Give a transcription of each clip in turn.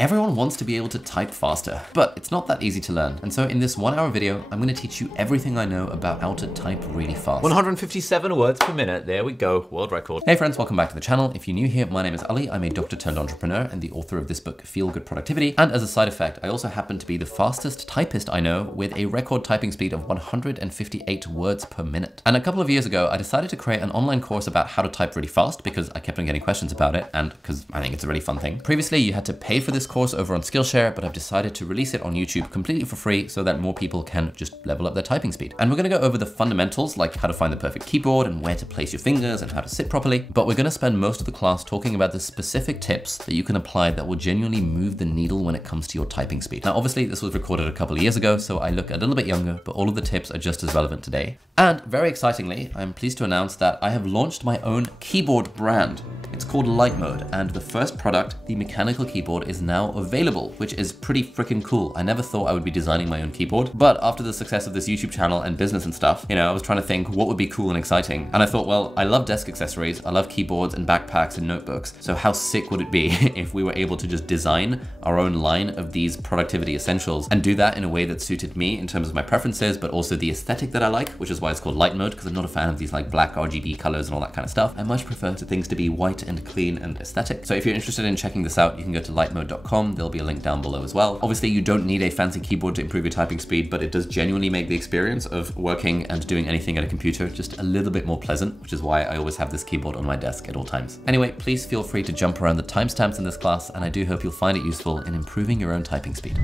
Everyone wants to be able to type faster, but it's not that easy to learn. And so in this 1-hour video, I'm going to teach you everything I know about how to type really fast. 157 words per minute. There we go. World record. Hey friends, welcome back to the channel. If you're new here, my name is Ali. I'm a doctor turned entrepreneur and the author of this book, Feel Good Productivity. And as a side effect, I also happen to be the fastest typist I know with a record typing speed of 158 words per minute. And a couple of years ago, I decided to create an online course about how to type really fast because I kept on getting questions about it and because I think it's a really fun thing. Previously, you had to pay for this course over on Skillshare, but I've decided to release it on YouTube completely for free so that more people can just level up their typing speed. And we're gonna go over the fundamentals, like how to find the perfect keyboard and where to place your fingers and how to sit properly. But we're gonna spend most of the class talking about the specific tips that you can apply that will genuinely move the needle when it comes to your typing speed. Now, obviously this was recorded a couple of years ago, so I look a little bit younger, but all of the tips are just as relevant today. And very excitingly, I'm pleased to announce that I have launched my own keyboard brand. It's called Light Mode, and the first product, the mechanical keyboard, is now available, which is pretty freaking cool. I never thought I would be designing my own keyboard, but after the success of this YouTube channel and business and stuff, I was trying to think what would be cool and exciting. And I thought, well, I love desk accessories, I love keyboards and backpacks and notebooks. So how sick would it be if we were able to just design our own line of these productivity essentials and do that in a way that suited me in terms of my preferences, but also the aesthetic that I like, which is why it's called Light Mode, because I'm not a fan of these like black RGB colors and all that kind of stuff. I much prefer to things to be white and clean and aesthetic. So if you're interested in checking this out, you can go to lightmode.com. There'll be a link down below as well. Obviously, you don't need a fancy keyboard to improve your typing speed, but it does genuinely make the experience of working and doing anything at a computer just a little bit more pleasant, which is why I always have this keyboard on my desk at all times. Anyway, please feel free to jump around the timestamps in this class, and I do hope you'll find it useful in improving your own typing speed.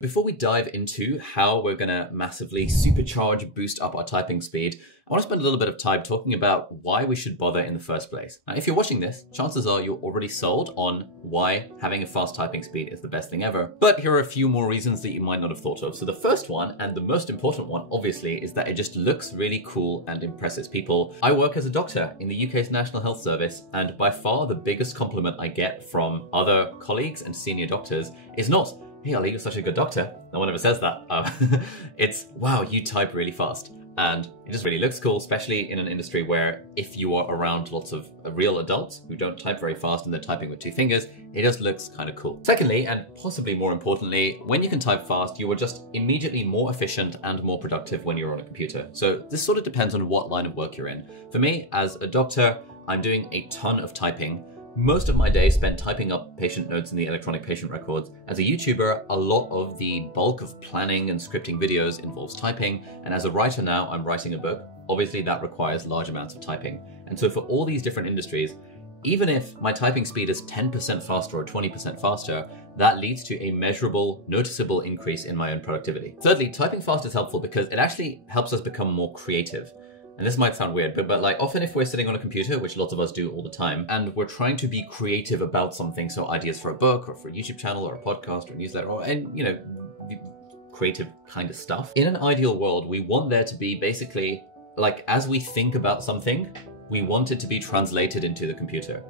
Before we dive into how we're gonna massively supercharge, boost up our typing speed, I wanna spend a little bit of time talking about why we should bother in the first place. Now, if you're watching this, chances are you're already sold on why having a fast typing speed is the best thing ever. But here are a few more reasons that you might not have thought of. So the first one, and the most important one, obviously, is that it just looks really cool and impresses people. I work as a doctor in the UK's National Health Service, and by far the biggest compliment I get from other colleagues and senior doctors is not, "Hey Ali, you're such a good doctor." No one ever says that. It's, "Wow, you type really fast." And it just really looks cool, especially in an industry where if you are around lots of real adults who don't type very fast and they're typing with 2 fingers, it just looks kind of cool. Secondly, and possibly more importantly, when you can type fast, you are just immediately more efficient and more productive when you're on a computer. So this sort of depends on what line of work you're in. For me, as a doctor, I'm doing a ton of typing. Most of my day spent typing up patient notes in the electronic patient records. As a YouTuber, a lot of the bulk of planning and scripting videos involves typing. And as a writer now, I'm writing a book. Obviously, that requires large amounts of typing. And so for all these different industries, even if my typing speed is 10% faster or 20% faster, that leads to a measurable, noticeable increase in my own productivity. Thirdly, typing fast is helpful because it actually helps us become more creative. And this might sound weird, but like often if we're sitting on a computer, which lots of us do all the time, and we're trying to be creative about something, so ideas for a book or for a YouTube channel or a podcast or a newsletter or, creative kind of stuff. In an ideal world, we want there to be basically, like as we think about something, we want it to be translated into the computer.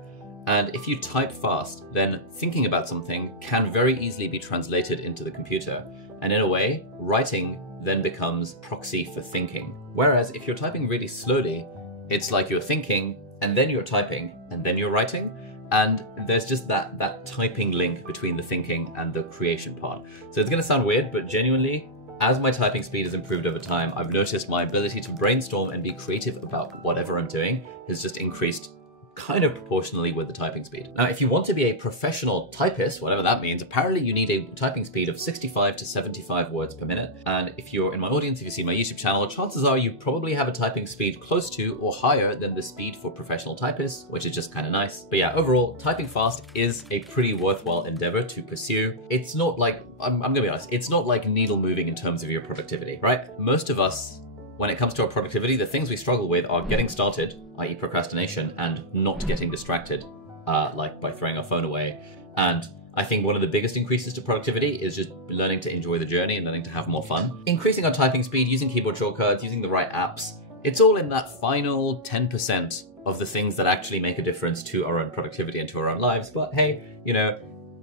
And if you type fast, then thinking about something can very easily be translated into the computer. And in a way, writing then becomes proxy for thinking. Whereas if you're typing really slowly, it's like you're thinking and then you're typing and then you're writing. And there's just that typing link between the thinking and the creation part. So it's gonna sound weird, but genuinely, as my typing speed has improved over time, I've noticed my ability to brainstorm and be creative about whatever I'm doing has just increased kind of proportionally with the typing speed. Now, if you want to be a professional typist, whatever that means, apparently you need a typing speed of 65 to 75 words per minute. And if you're in my audience, if you see my YouTube channel, chances are you probably have a typing speed close to or higher than the speed for professional typists, which is just kind of nice. But yeah, overall, typing fast is a pretty worthwhile endeavor to pursue. It's not like, I'm gonna be honest, it's not like needle moving in terms of your productivity, right? Most of us, when it comes to our productivity, the things we struggle with are getting started, i.e. procrastination, and not getting distracted, like by throwing our phone away. And I think one of the biggest increases to productivity is just learning to enjoy the journey and learning to have more fun. Increasing our typing speed, using keyboard shortcuts, using the right apps, it's all in that final 10% of the things that actually make a difference to our own productivity and to our own lives. But hey,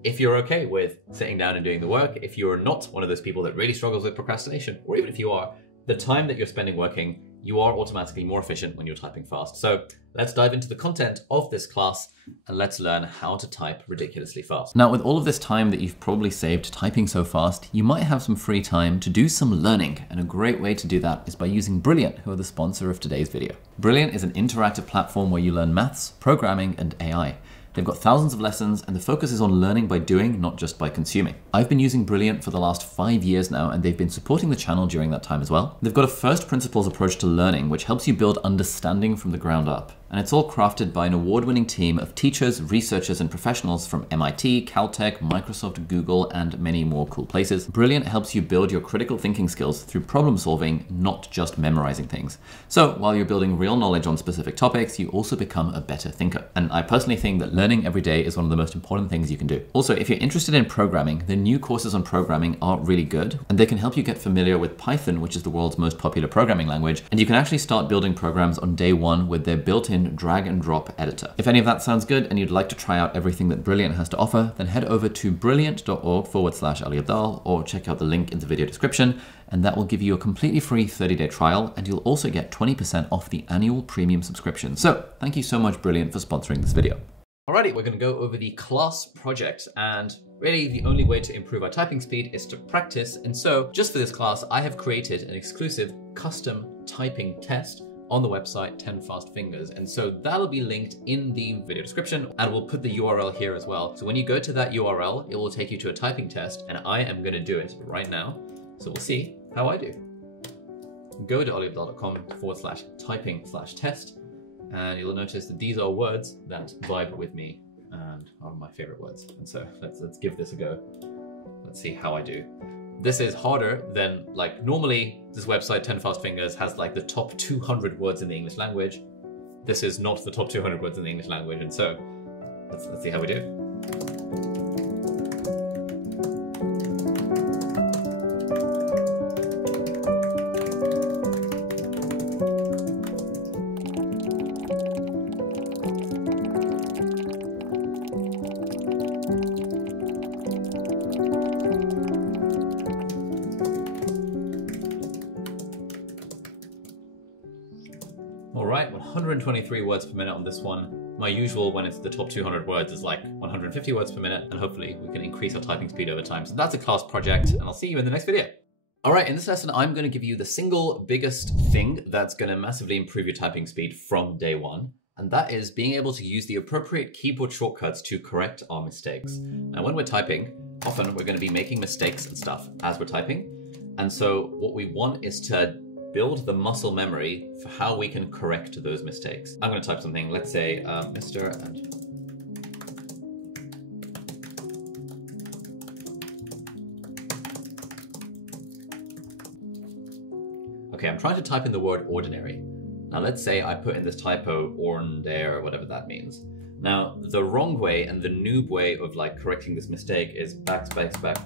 if you're okay with sitting down and doing the work, if you're not one of those people that really struggles with procrastination, or even if you are, the time that you're spending working you are automatically more efficient when you're typing fast. So let's dive into the content of this class and let's learn how to type ridiculously fast. Now, with all of this time that you've probably saved typing so fast, you might have some free time to do some learning. And a great way to do that is by using Brilliant, who are the sponsor of today's video. Brilliant is an interactive platform where you learn maths, programming, and AI. They've got thousands of lessons and the focus is on learning by doing, not just by consuming. I've been using Brilliant for the last 5 years now and they've been supporting the channel during that time as well. They've got a first principles approach to learning which helps you build understanding from the ground up. And it's all crafted by an award-winning team of teachers, researchers, and professionals from MIT, Caltech, Microsoft, Google, and many more cool places. Brilliant helps you build your critical thinking skills through problem solving, not just memorizing things. So while you're building real knowledge on specific topics, you also become a better thinker. And I personally think that learning every day is one of the most important things you can do. Also, if you're interested in programming, the new courses on programming are really good, and they can help you get familiar with Python, which is the world's most popular programming language. And you can actually start building programs on day one with their built-in drag and drop editor. If any of that sounds good and you'd like to try out everything that Brilliant has to offer, then head over to brilliant.org/Ali Abdaal or check out the link in the video description, and that will give you a completely free 30-day trial, and you'll also get 20% off the annual premium subscription. So thank you so much, Brilliant, for sponsoring this video. Alrighty, we're gonna go over the class project, and really the only way to improve our typing speed is to practice. And so just for this class, I have created an exclusive custom typing test on the website 10 Fast Fingers. And so that'll be linked in the video description, and we'll put the URL here as well. So when you go to that URL, it will take you to a typing test, and I am gonna do it right now. So we'll see how I do. Go to aliabdaal.com/typing/test, and you'll notice that these are words that vibe with me and are my favorite words. And so let's give this a go. Let's see how I do. This is harder than, like, normally this website 10 Fast Fingers has like the top 200 words in the English language. This is not the top 200 words in the English language, and so let's see how we do. Alright, 123 words per minute on this one. My usual when it's the top 200 words is like 150 words per minute, and hopefully we can increase our typing speed over time. So that's a class project, and I'll see you in the next video. Alright, in this lesson, I'm going to give you the single biggest thing that's going to massively improve your typing speed from day one. And that is being able to use the appropriate keyboard shortcuts to correct our mistakes. Now, when we're typing, often we're going to be making mistakes and stuff as we're typing. And so what we want is to build the muscle memory for how we can correct those mistakes. I'm going to type something, let's say Mr. and okay, I'm trying to type in the word ordinary. Now let's say I put in this typo, ordinary, or whatever that means. Now the wrong way and the noob way of like correcting this mistake is backspace, back.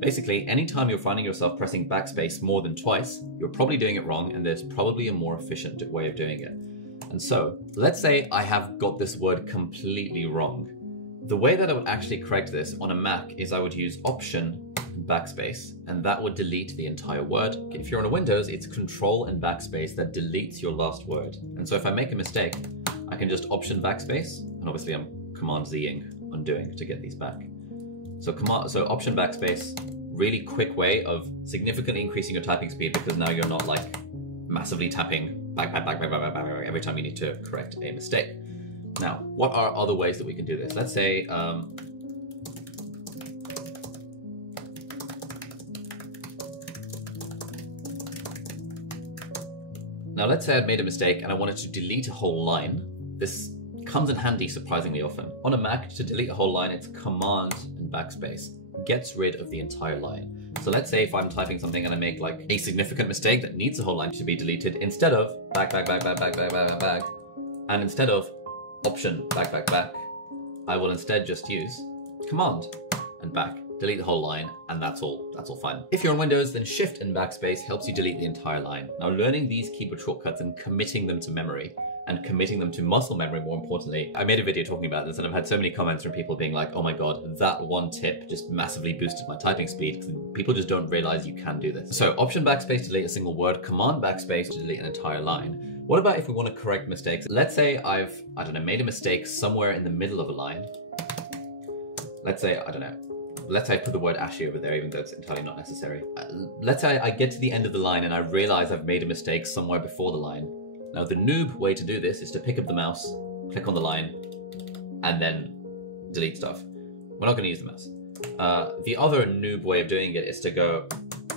Basically, anytime you're finding yourself pressing backspace more than twice, you're probably doing it wrong, and there's probably a more efficient way of doing it. And so, let's say I have got this word completely wrong. The way that I would actually correct this on a Mac is I would use Option and backspace, and that would delete the entire word. If you're on a Windows, it's Control and backspace that deletes your last word. And so if I make a mistake, I can just Option backspace, and obviously I'm Command Zing undoing to get these back. So Option backspace, really quick way of significantly increasing your typing speed, because now you're not like massively tapping back every time you need to correct a mistake. Now, what are other ways that we can do this? Let's say now let's say I'd made a mistake and I wanted to delete a whole line. This comes in handy surprisingly often. On a Mac, to delete a whole line, it's Command and backspace. Gets rid of the entire line. So let's say if I'm typing something and I make like a significant mistake that needs a whole line to be deleted, instead of back, and instead of Option back, I will instead just use Command and back, delete the whole line, and that's all fine. If you're on Windows, then Shift and backspace helps you delete the entire line. Now, learning these keyboard shortcuts and committing them to memory and committing them to muscle memory, more importantly. I made a video talking about this and I've had so many comments from people being like, oh my God, that one tip just massively boosted my typing speed. People just don't realize you can do this. So Option backspace to delete a single word, Command backspace to delete an entire line. What about if we want to correct mistakes? Let's say I've, I don't know, made a mistake somewhere in the middle of a line. Let's say, I don't know, let's say I put the word ashy over there, even though it's entirely not necessary. Let's say I get to the end of the line and I realize I've made a mistake somewhere before the line. Now the noob way to do this is to pick up the mouse, click on the line, and then delete stuff. We're not going to use the mouse. The other noob way of doing it is to go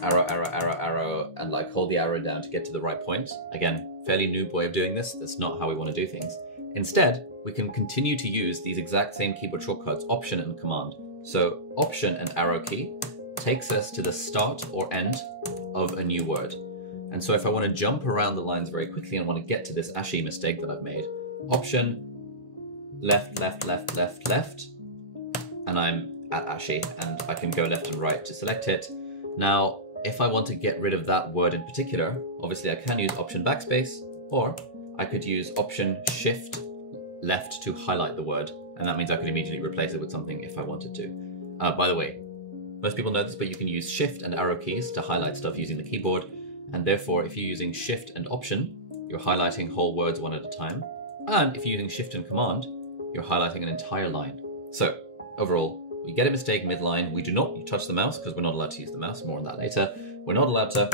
arrow, arrow, arrow, arrow, and like hold the arrow down to get to the right point. Again, fairly noob way of doing this. That's not how we want to do things. Instead, we can continue to use these exact same keyboard shortcuts, Option and Command. So Option and arrow key takes us to the start or end of a new word. And so if I want to jump around the lines very quickly and want to get to this ashy mistake that I've made, Option, left, left, left, left, left, and I'm at ashy, and I can go left and right to select it. Now, if I want to get rid of that word in particular, obviously I can use Option backspace, or I could use Option Shift left to highlight the word, and that means I could immediately replace it with something if I wanted to. By the way, most people know this, but you can use Shift and arrow keys to highlight stuff using the keyboard, and therefore if you're using Shift and Option, you're highlighting whole words one at a time, and if you're using Shift and Command, you're highlighting an entire line. So overall, we get a mistake mid-line, we do not touch the mouse because we're not allowed to use the mouse, more on that later. We're not allowed to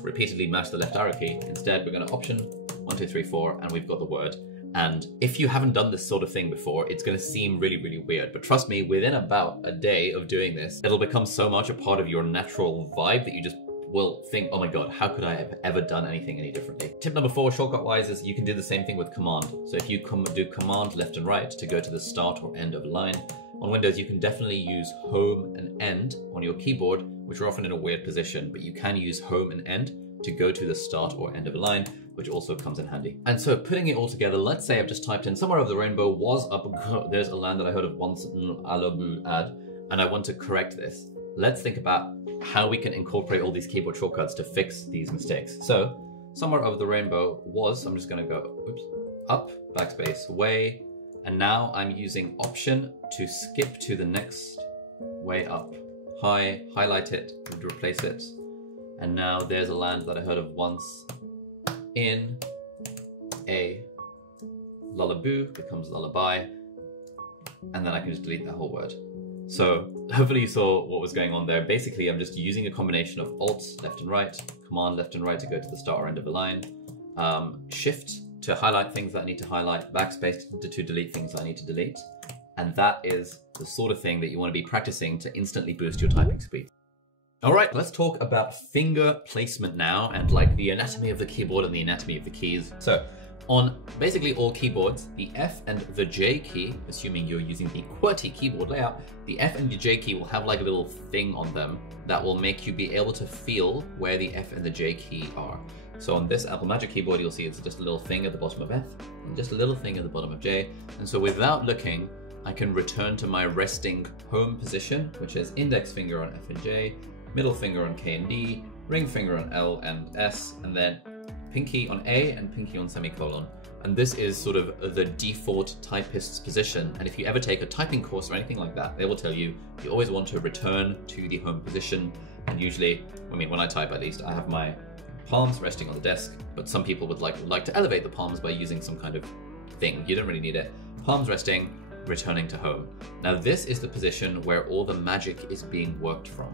repeatedly mash the left arrow key. Instead, we're going to Option 1, 2, 3, 4, and we've got the word. And if you haven't done this sort of thing before, it's going to seem really, really weird. But trust me, within about a day of doing this, it'll become so much a part of your natural vibe that you just will think, oh my God, how could I have ever done anything any differently? Tip number 4, shortcut-wise, is you can do the same thing with Command. So if you do Command left and right to go to the start or end of a line, on Windows, you can definitely use Home and End on your keyboard, which are often in a weird position, but you can use Home and End to go to the start or end of a line, which also comes in handy. And so putting it all together, let's say I've just typed in somewhere over the rainbow was up, there's a land that I heard of once, ad, and I want to correct this. Let's think about how we can incorporate all these keyboard shortcuts to fix these mistakes. So somewhere over the rainbow was, I'm just gonna go, oops, up, backspace, way, and now I'm using Option to skip to the next way up. Highlight it, replace it. And now there's a land that I heard of once. In a lullaboo becomes lullaby. And then I can just delete that whole word. So hopefully you saw what was going on there. Basically, I'm just using a combination of Alt left and right, Command left and right to go to the start or end of a line, Shift to highlight things that I need to highlight, backspace to delete things that I need to delete. And that is the sort of thing that you want to be practicing to instantly boost your typing speed. All right, let's talk about finger placement now and like the anatomy of the keyboard and the anatomy of the keys. So on basically all keyboards, the F and the J key, assuming you're using the QWERTY keyboard layout, the F and the J key will have like a little thing on them that will make you be able to feel where the F and the J key are. So on this Apple Magic keyboard, you'll see it's just a little thing at the bottom of F and just a little thing at the bottom of J. And so without looking, I can return to my resting home position, which is index finger on F and J, middle finger on K and D, ring finger on L and S, and then pinky on A and pinky on semicolon. And this is sort of the default typist's position. And if you ever take a typing course or anything like that, they will tell you you always want to return to the home position. And usually, I mean, when I type at least, I have my palms resting on the desk, but some people would like to elevate the palms by using some kind of thing. You don't really need it. Palms resting, returning to home. Now this is the position where all the magic is being worked from.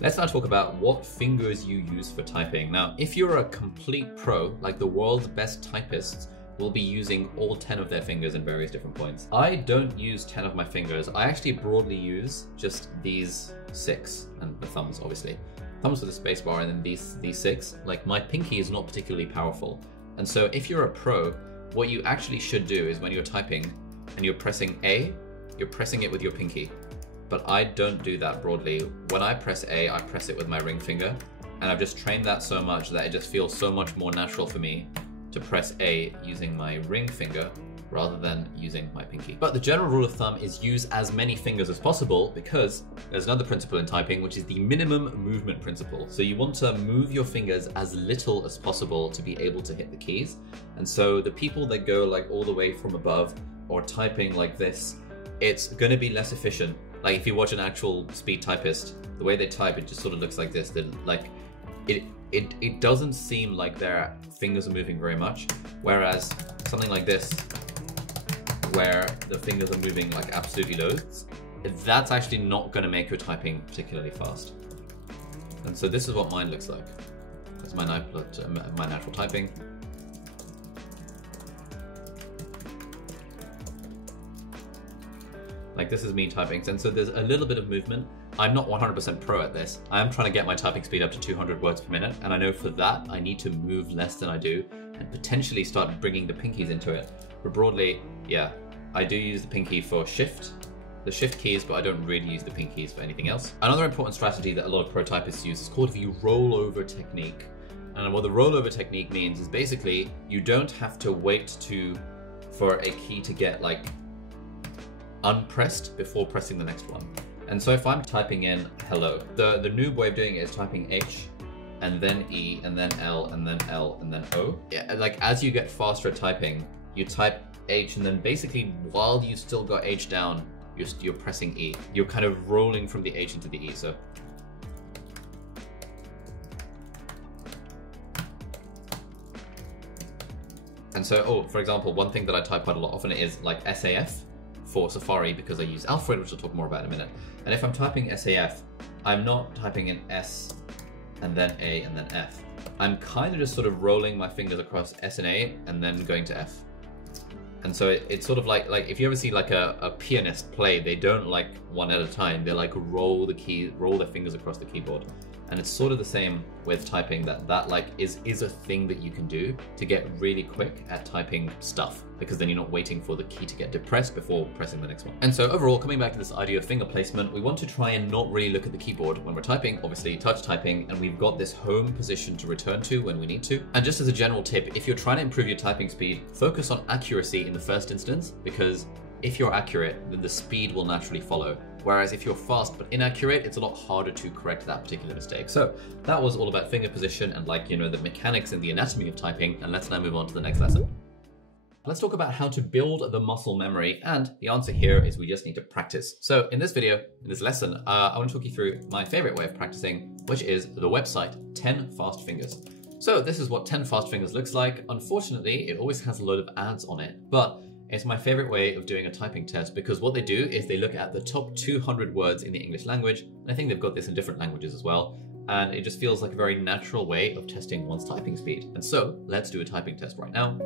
Let's now talk about what fingers you use for typing. Now, if you're a complete pro, like the world's best typists, will be using all 10 of their fingers in various different points. I don't use 10 of my fingers. I actually broadly use just these 6, and the thumbs, obviously. Thumbs with the space bar, and then these 6. Like, my pinky is not particularly powerful. And so if you're a pro, what you actually should do is when you're typing and you're pressing A, you're pressing it with your pinky. But I don't do that broadly. When I press A, I press it with my ring finger. And I've just trained that so much that it just feels so much more natural for me to press A using my ring finger rather than using my pinky. But the general rule of thumb is use as many fingers as possible, because there's another principle in typing, which is the minimum movement principle. So you want to move your fingers as little as possible to be able to hit the keys. And so the people that go like all the way from above or typing like this, it's going to be less efficient. Like if you watch an actual speed typist, the way they type, it just sort of looks like this. They're like, it doesn't seem like their fingers are moving very much. Whereas something like this, where the fingers are moving like absolutely loads, that's actually not going to make your typing particularly fast. And so this is what mine looks like. That's my natural typing. Like this is me typing, and so there's a little bit of movement. I'm not 100% pro at this. I am trying to get my typing speed up to 200 words per minute, and I know for that I need to move less than I do and potentially start bringing the pinkies into it. But broadly, yeah, I do use the pinky for the shift keys, but I don't really use the pinkies for anything else. Another important strategy that a lot of pro typists use is called the rollover technique. And what the rollover technique means is basically you don't have to wait for a key to get like unpressed before pressing the next one. And so if I'm typing in hello, the noob way of doing it is typing H and then E and then L and then L and then O. Yeah, like as you get faster at typing, you type H and then basically while you still got H down, you're pressing E. You're kind of rolling from the H into the E. So and so, for example, one thing that I type quite a lot often is like SAF for Safari, because I use Alfred, which I'll talk more about in a minute. And if I'm typing SAF, I'm not typing in S and then A and then F. I'm kind of just sort of rolling my fingers across S and A and then going to F. And so it's sort of like if you ever see like a pianist play, they don't like one at a time. They like roll their fingers across the keyboard. And it's sort of the same with typing, that like is a thing that you can do to get really quick at typing stuff, because then you're not waiting for the key to get depressed before pressing the next one. And so overall, coming back to this idea of finger placement, we want to try and not really look at the keyboard when we're typing, obviously touch typing, and we've got this home position to return to when we need to. And just as a general tip, if you're trying to improve your typing speed, focus on accuracy in the first instance, because if you're accurate, then the speed will naturally follow. Whereas if you're fast but inaccurate, it's a lot harder to correct that particular mistake. So that was all about finger position and the mechanics and the anatomy of typing. And let's now move on to the next lesson. Let's talk about how to build the muscle memory. And the answer here is we just need to practice. So in this video, in this lesson, I want to talk you through my favorite way of practicing, which is the website 10 Fast Fingers. So this is what 10 Fast Fingers looks like. Unfortunately, it always has a load of ads on it, but it's my favorite way of doing a typing test, because what they do is they look at the top 200 words in the English language, and I think they've got this in different languages as well, and it just feels like a very natural way of testing one's typing speed. And so let's do a typing test right now.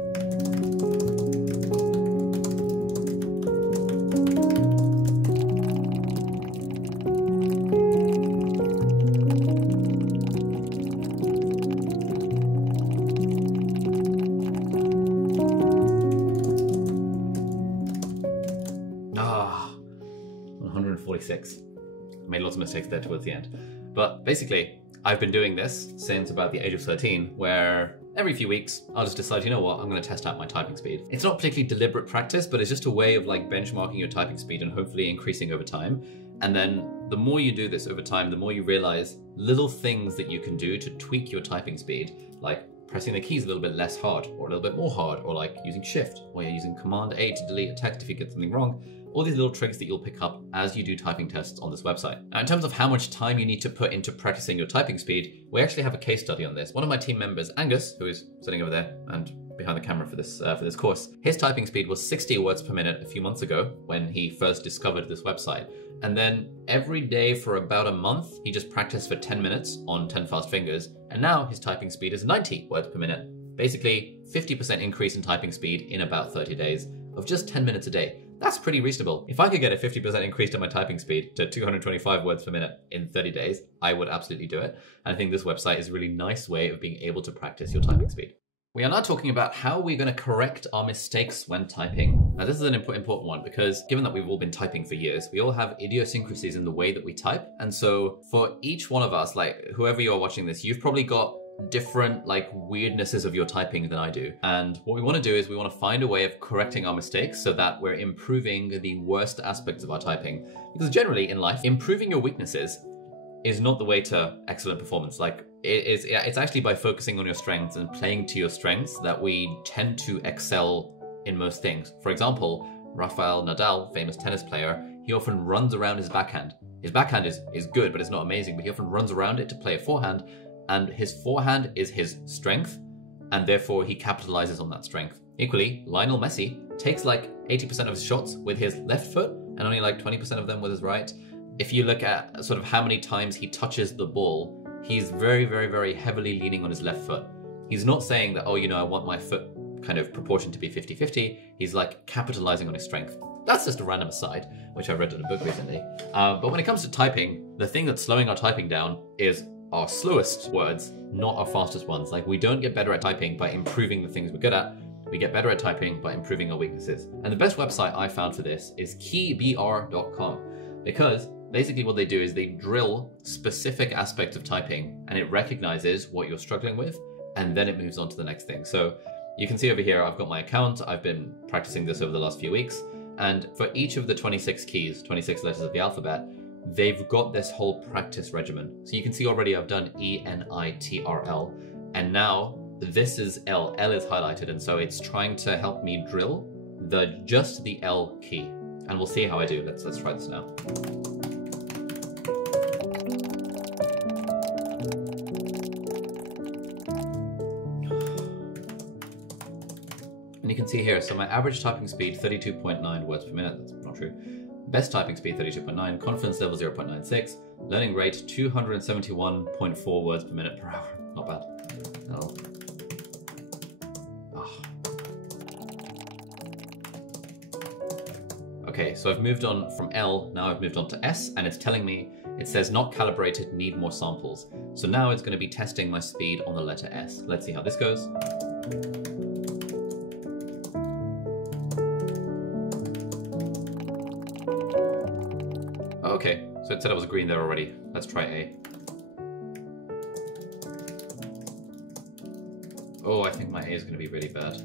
I made lots of mistakes there towards the end. But basically, I've been doing this since about the age of 13, where every few weeks, I'll just decide, you know what, I'm going to test out my typing speed. It's not particularly deliberate practice, but it's just a way of like benchmarking your typing speed and hopefully increasing over time. And then the more you do this over time, the more you realize little things that you can do to tweak your typing speed, like pressing the keys a little bit less hard or a little bit more hard, or like using Shift, or you're using Command A to delete a text if you get something wrong. All these little tricks that you'll pick up as you do typing tests on this website. Now, in terms of how much time you need to put into practicing your typing speed, we actually have a case study on this. One of my team members, Angus, who is sitting over there and behind the camera for this course, his typing speed was 60 words per minute a few months ago when he first discovered this website. And then every day for about a month, he just practiced for 10 minutes on 10 Fast Fingers. And now his typing speed is 90 words per minute. Basically, 50% increase in typing speed in about 30 days of just 10 minutes a day. That's pretty reasonable. If I could get a 50% increase in my typing speed to 225 words per minute in 30 days, I would absolutely do it. And I think this website is a really nice way of being able to practice your typing speed. We are now talking about how we're going to correct our mistakes when typing. Now, this is an important one, because given that we've all been typing for years, we all have idiosyncrasies in the way that we type. And so for each one of us, like whoever you're watching this, you've probably got different like weirdnesses of your typing than I do. And what we want to do is we want to find a way of correcting our mistakes so that we're improving the worst aspects of our typing. Because generally in life, improving your weaknesses is not the way to excellent performance. Like it's actually by focusing on your strengths and playing to your strengths that we tend to excel in most things. For example, Rafael Nadal, famous tennis player, he often runs around his backhand. His backhand is good, but it's not amazing, but he often runs around it to play a forehand, and his forehand is his strength, and therefore he capitalizes on that strength. Equally, Lionel Messi takes like 80% of his shots with his left foot and only like 20% of them with his right. If you look at sort of how many times he touches the ball, he's very, very, very heavily leaning on his left foot. He's not saying that, oh, you know, I want my foot kind of proportion to be 50-50. He's like capitalizing on his strength. That's just a random aside, which I read in a book recently. But when it comes to typing, the thing that's slowing our typing down is our slowest words, not our fastest ones. Like, we don't get better at typing by improving the things we're good at. We get better at typing by improving our weaknesses. And the best website I found for this is keybr.com, because basically what they do is they drill specific aspects of typing and it recognizes what you're struggling with, and then it moves on to the next thing. So you can see over here, I've got my account. I've been practicing this over the last few weeks. And for each of the 26 keys, 26 letters of the alphabet, they've got this whole practice regimen. So you can see already I've done E-N-I-T-R-L. And now this is L. L is highlighted. And so it's trying to help me drill just the L key. And we'll see how I do. Let's try this now. And you can see here, so my average typing speed, 32.9 words per minute. That's not true. Best typing speed, 32.9. Confidence level, 0.96. Learning rate, 271.4 words per minute per hour. Not bad. Oh. Okay, so I've moved on from L, now I've moved on to S, and it's telling me, it says not calibrated, need more samples. So now it's going to be testing my speed on the letter S. Let's see how this goes. Okay, so it said I was green there already. Let's try A. Oh, I think my A is going to be really bad.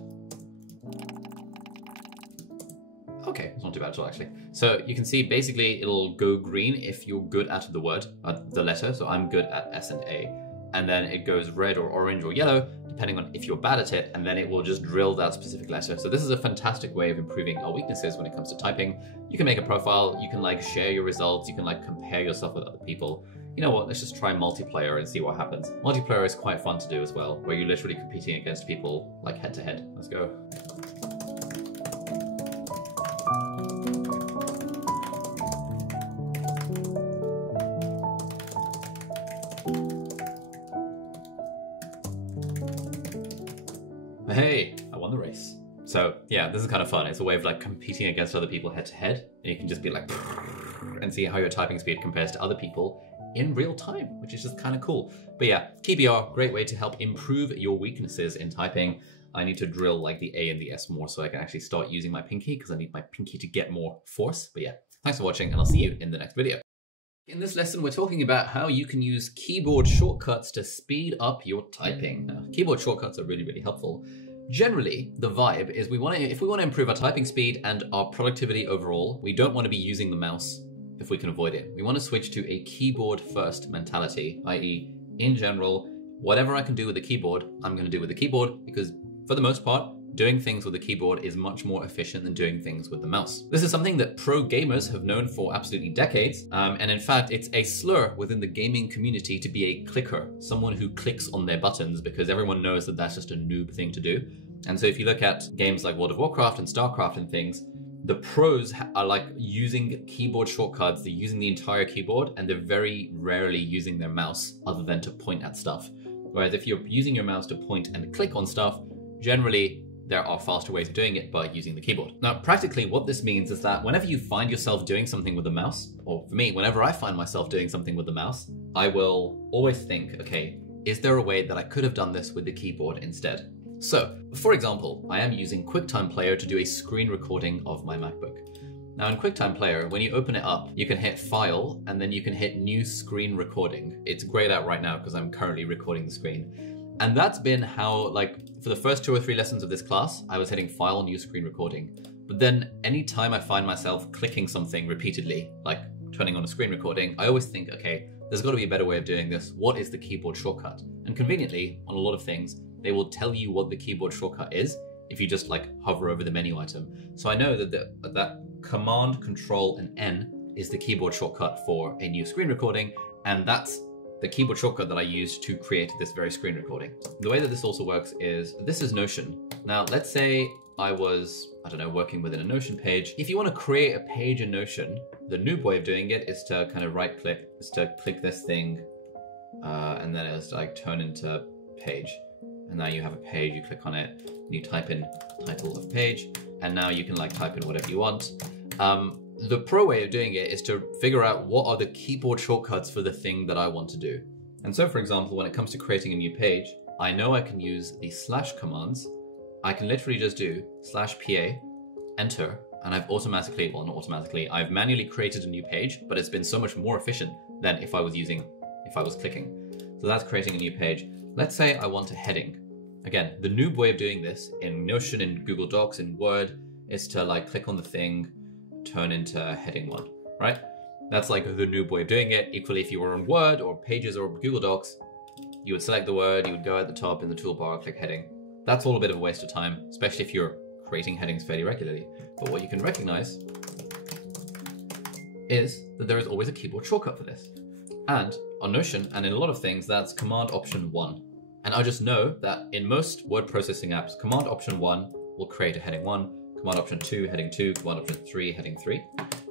Okay, it's not too bad at all, actually. So you can see basically it'll go green if you're good at the word, the letter. So I'm good at S and A. And then it goes red or orange or yellow, depending on if you're bad at it, and then it will just drill that specific letter. So this is a fantastic way of improving our weaknesses when it comes to typing. You can make a profile, you can like share your results, you can like compare yourself with other people. You know what, let's just try multiplayer and see what happens. Multiplayer is quite fun to do as well, where you're literally competing against people like head to head. Let's go. Hey, I won the race. So yeah, this is kind of fun. It's a way of like competing against other people head to head. And you can just be like, and see how your typing speed compares to other people in real time, which is just kind of cool. But yeah, KeyBR, great way to help improve your weaknesses in typing. I need to drill like the A and the S more so I can actually start using my pinky, because I need my pinky to get more force. But yeah, thanks for watching and I'll see you in the next video. In this lesson, we're talking about how you can use keyboard shortcuts to speed up your typing. Now, keyboard shortcuts are really, really helpful. Generally, the vibe is if we want to improve our typing speed and our productivity overall, we don't want to be using the mouse if we can avoid it. We want to switch to a keyboard first mentality, i.e. in general, whatever I can do with the keyboard, I'm going to do with the keyboard, because for the most part, doing things with the keyboard is much more efficient than doing things with the mouse. This is something that pro gamers have known for absolutely decades. And in fact, it's a slur within the gaming community to be a clicker, someone who clicks on their buttons, because everyone knows that that's just a noob thing to do. And so if you look at games like World of Warcraft and StarCraft and things, the pros are like using keyboard shortcuts, they're using the entire keyboard, and they're very rarely using their mouse other than to point at stuff. Whereas if you're using your mouse to point and click on stuff, generally, there are faster ways of doing it by using the keyboard. Now, practically what this means is that whenever you find yourself doing something with the mouse, or for me, whenever I find myself doing something with the mouse, I will always think, okay, is there a way that I could have done this with the keyboard instead? So, for example, I am using QuickTime Player to do a screen recording of my MacBook. Now in QuickTime Player, when you open it up, you can hit File, and then you can hit New Screen Recording. It's grayed out right now because I'm currently recording the screen. And that's been how, like, for the first 2 or 3 lessons of this class, I was hitting File, New Screen Recording. But then anytime I find myself clicking something repeatedly, like turning on a screen recording, I always think, okay, there's got to be a better way of doing this. What is the keyboard shortcut? And conveniently, on a lot of things, they will tell you what the keyboard shortcut is if you just like hover over the menu item. So I know that that Command, Control, and N is the keyboard shortcut for a new screen recording, and that's the keyboard shortcut that I used to create this very screen recording. The way that this also works is, this is Notion. Now, let's say I was, I don't know, working within a Notion page. If you want to create a page in Notion, the noob way of doing it is to kind of right click, is to click this thing, and then it's like turn into page. And now you have a page, you click on it, and you type in title of page, and now you can like type in whatever you want. The pro way of doing it is to figure out what are the keyboard shortcuts for the thing that I want to do. And so, for example, when it comes to creating a new page, I know I can use the slash commands. I can literally just do /PA, enter, and I've automatically, well, not automatically, I've manually created a new page, but it's been so much more efficient than if I was clicking. So that's creating a new page. Let's say I want a heading. Again, the noob way of doing this in Notion, in Google Docs, in Word, is to like click on the thing, turn into heading 1, right? That's like the noob way of doing it. Equally, if you were on Word or Pages or Google Docs, you would select the word, you would go at the top in the toolbar, click heading. That's all a bit of a waste of time, especially if you're creating headings fairly regularly. But what you can recognize is that there is always a keyboard shortcut for this. And on Notion, and in a lot of things, that's Command Option 1. And I just know that in most word processing apps, Command Option 1 will create a heading 1, Command Option 2, heading 2, Command Option 3, heading 3.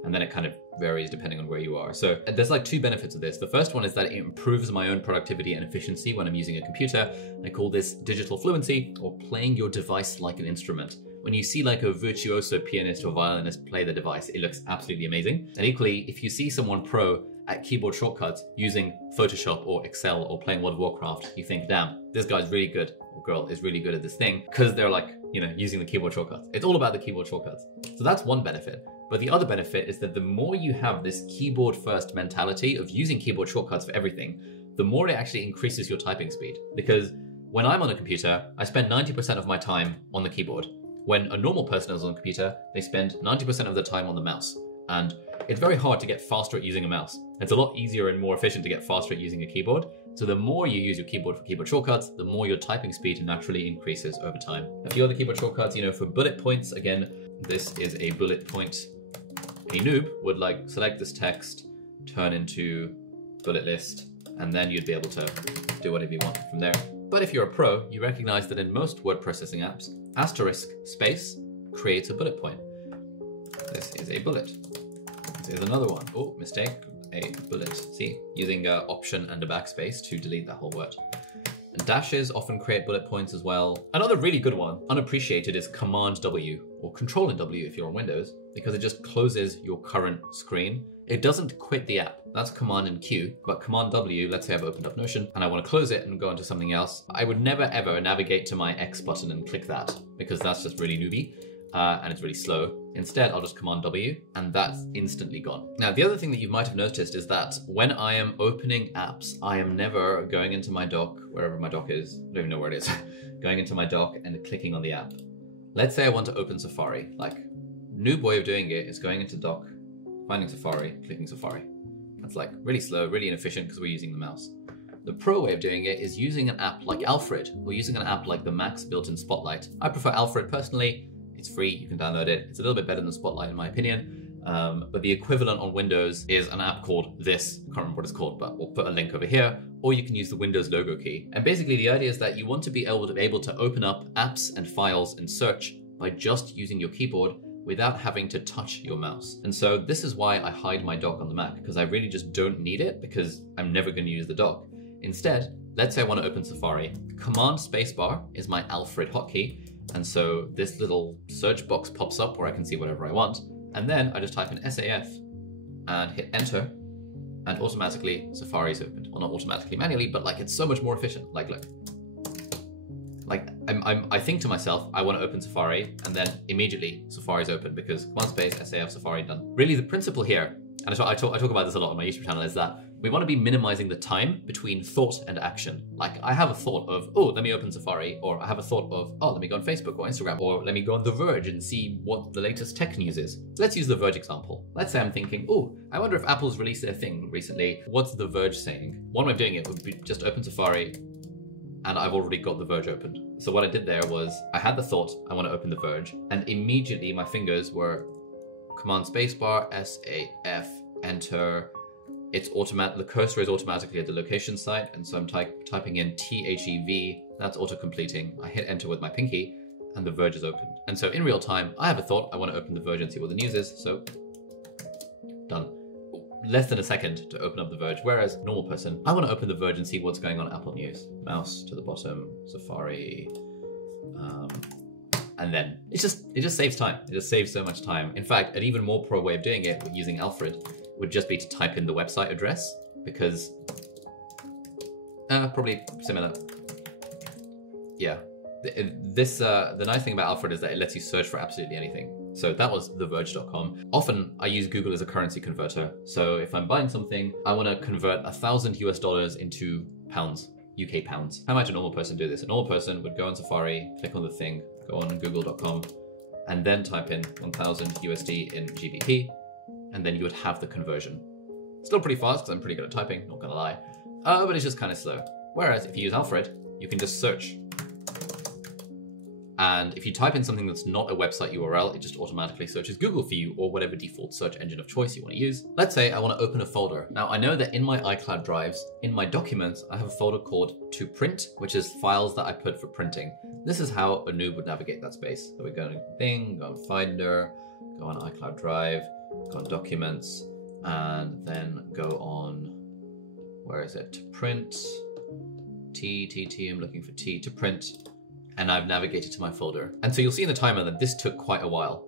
And then it kind of varies depending on where you are. So there's like 2 benefits of this. The first one is that it improves my own productivity and efficiency when I'm using a computer. I call this digital fluency, or playing your device like an instrument. When you see like a virtuoso pianist or violinist play the device, it looks absolutely amazing. And equally, if you see someone pro at keyboard shortcuts using Photoshop or Excel or playing World of Warcraft, you think, damn, this guy's really good, or girl is really good at this thing, because they're like, you know, using the keyboard shortcuts. It's all about the keyboard shortcuts. So that's one benefit. But the other benefit is that the more you have this keyboard first mentality of using keyboard shortcuts for everything, the more it actually increases your typing speed. Because when I'm on a computer, I spend 90% of my time on the keyboard. When a normal person is on a computer, they spend 90% of their time on the mouse. And it's very hard to get faster at using a mouse. It's a lot easier and more efficient to get faster at using a keyboard. So the more you use your keyboard for keyboard shortcuts, the more your typing speed naturally increases over time. A few other keyboard shortcuts, you know, for bullet points, again, this is a bullet point. A noob would like select this text, turn into bullet list, and then you'd be able to do whatever you want from there. But if you're a pro, you recognize that in most word processing apps, asterisk space creates a bullet point. This is a bullet. This is another one. Oh, mistake, a bullet. See, using option and a backspace to delete that whole word. And dashes often create bullet points as well. Another really good one, unappreciated, is Command W, or Control and W if you're on Windows, because it just closes your current screen. It doesn't quit the app. That's Command and Q, but Command W, let's say I've opened up Notion and I want to close it and go into something else. I would never ever navigate to my X button and click that, because that's just really newbie. And it's really slow. Instead, I'll just Command W, and that's instantly gone. Now, the other thing that you might have noticed is that when I am opening apps, I am never going into my dock, wherever my dock is, I don't even know where it is, going into my dock and clicking on the app. Let's say I want to open Safari. Like, noob way of doing it is going into dock, finding Safari, clicking Safari. That's like really slow, really inefficient because we're using the mouse. The pro way of doing it is using an app like Alfred, or using an app like the Mac's built-in Spotlight. I prefer Alfred personally. It's free, you can download it. It's a little bit better than Spotlight in my opinion. But the equivalent on Windows is an app called this. I can't remember what it's called, but we'll put a link over here. Or you can use the Windows logo key. And basically the idea is that you want to be able to open up apps and files and search by just using your keyboard without having to touch your mouse. And so this is why I hide my dock on the Mac, because I really just don't need it, because I'm never going to use the dock. Instead, let's say I want to open Safari. Command spacebar is my Alfred hotkey. And so this little search box pops up where I can see whatever I want. And then I just type in SAF and hit enter, and automatically Safari's opened. Well, not automatically, manually, but like it's so much more efficient. Like, look. Like I think to myself, I want to open Safari, and then immediately Safari's open because command space, SAF, Safari, done. Really the principle here and I talk about this a lot on my YouTube channel, is that we want to be minimizing the time between thought and action. Like, I have a thought of, oh, let me open Safari, or I have a thought of, oh, let me go on Facebook or Instagram, or let me go on The Verge and see what the latest tech news is. Let's use The Verge example. Let's say I'm thinking, oh, I wonder if Apple's released their thing recently. What's The Verge saying? One way of doing it would be just open Safari, and I've already got The Verge opened. So what I did there was, I had the thought, I want to open The Verge, and immediately my fingers were Command Spacebar, SAF, Enter. It's automatic. The cursor is automatically at the location site, and so I'm typing in THEV. That's auto-completing. I hit enter with my pinky, and The Verge is opened. And so in real time, I have a thought. I want to open The Verge and see what the news is. So done. Less than a second to open up The Verge. Whereas normal person, I want to open The Verge and see what's going on Apple News. Mouse to the bottom, Safari, and then it just saves time. It just saves so much time. In fact, an even more pro way of doing it using Alfred would just be to type in the website address, because probably similar. Yeah, the nice thing about Alfred is that it lets you search for absolutely anything. So that was theverge.com. Often I use Google as a currency converter. So if I'm buying something, I want to convert $1,000 into pounds, UK pounds. How might a normal person do this? A normal person would go on Safari, click on the thing, go on google.com, and then type in 1,000 USD in GBP, and then you would have the conversion. Still pretty fast, because I'm pretty good at typing, not gonna lie. But it's just kind of slow. Whereas if you use Alfred, you can just search. And if you type in something that's not a website URL, it just automatically searches Google for you, or whatever default search engine of choice you want to use. Let's say I want to open a folder. Now I know that in my iCloud drives, in my documents, I have a folder called To Print, which is files that I put for printing. This is how a noob would navigate that space. So we go to Bing, go on Finder, go on iCloud Drive, go on Documents, and then go on, where is it? To Print, I'm looking for To Print. And I've navigated to my folder. And so you'll see in the timer that this took quite a while.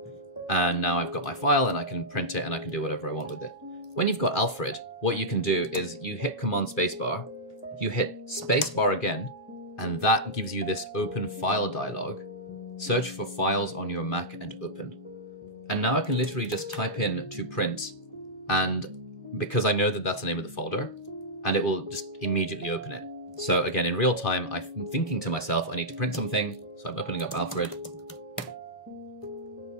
And now I've got my file and I can print it and I can do whatever I want with it. When you've got Alfred, what you can do is you hit Command Spacebar, you hit Spacebar again, and that gives you this open file dialog. Search for files on your Mac and open. And now I can literally just type in To Print, and because I know that that's the name of the folder, and it will just immediately open it. So again, in real time, I'm thinking to myself, I need to print something. So I'm opening up Alfred.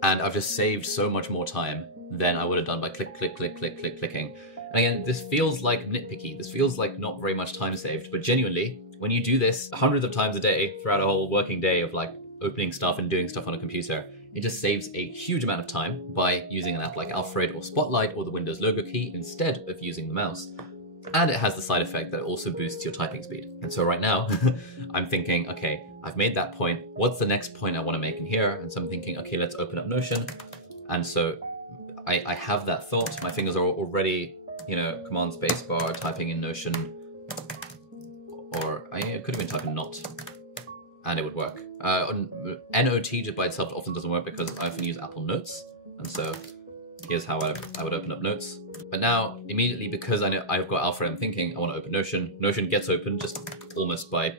And I've just saved so much more time than I would have done by clicking. And again, this feels like nitpicky. This feels like not very much time saved, but genuinely, when you do this hundreds of times a day throughout a whole working day of like opening stuff and doing stuff on a computer, it just saves a huge amount of time by using an app like Alfred or Spotlight or the Windows logo key instead of using the mouse. And it has the side effect that it also boosts your typing speed. And so right now, I'm thinking, okay, I've made that point. What's the next point I want to make in here? And so I'm thinking, okay, let's open up Notion. And so I have that thought. My fingers are already, Command Spacebar, typing in Notion. Or I could have been typing not, and it would work. NOT just by itself often doesn't work because I often use Apple Notes. And so here's how I would open up Notes. But now, immediately, because I know I've got Alfred, I'm thinking I want to open Notion. Notion gets open just almost by